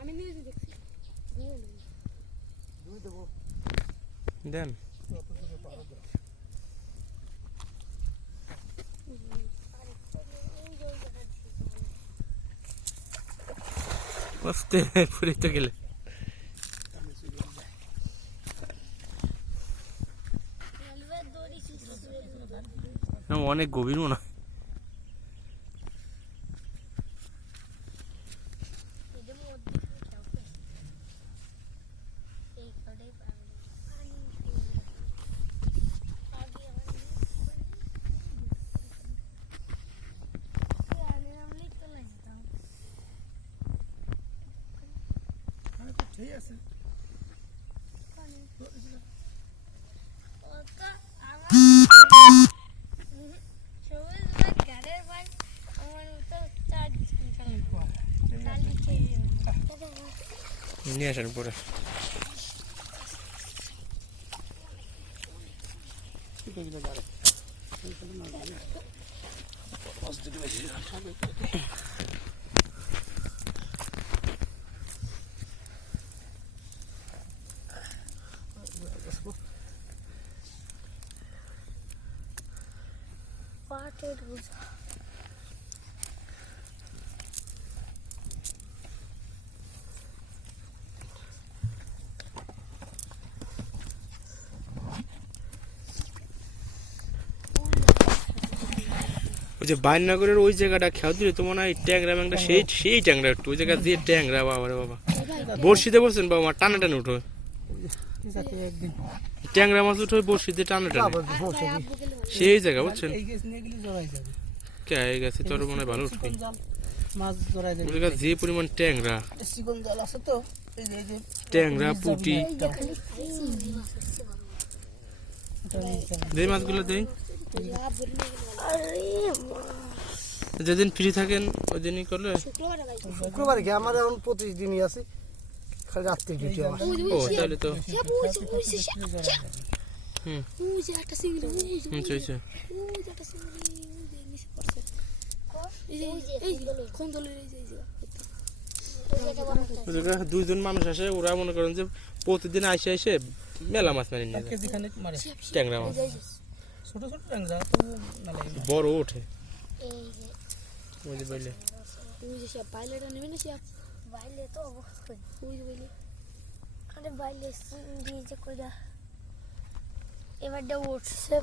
আমি নিজে দেখছি দুই দেব দেন আস্তে পুরিতে গেলে অনেক গভীর মনে হয় ঠিক আছে নিয়ে আসেন পরে ওই যে বাইনগরের ওই জায়গাটা খেয়াল দিলে তো মনে হয় ট্যাংরা ম্যাংরা সেই ট্যাংরা একটু ওই জায়গা দিয়ে ট্যাংরা বাবা রে বাবা বড়শিতে বসছেন বাবা আমার টানা টানে উঠো ট্যাংরা মাছ উঠে বড়শিতে টানা টানে সেই জায়গা বুঝছেন কে গেছে তোর মনে হয় ভালো উঠবে ওই জায়গা যে পরিমাণ ট্যাংরা ট্যাংরা পুঁটি দেই মাছগুলো দেই যেদিন ফ্রি থাকেন ওই দিনই করলে শুক্রবার কি আমার এখন 25 দিনই আছে খালি রাত্রি ডিউটি আমার ও তাহলে তো দুইজন মানুষ আসে ওরা মনে করেন যে প্রতিদিন আইসে এসে মেলা মাছ মারি নিয়ে ট্যাংরা মাছ ছোট ছোট ট্যাংরা তো বড় ওঠে ওই যে বললে বাইলেটা নেবে না সে বাইলে তো অবশ্যই ওই যে বললে আরে বাইলে দিয়ে যে কইরা এবার উঠছে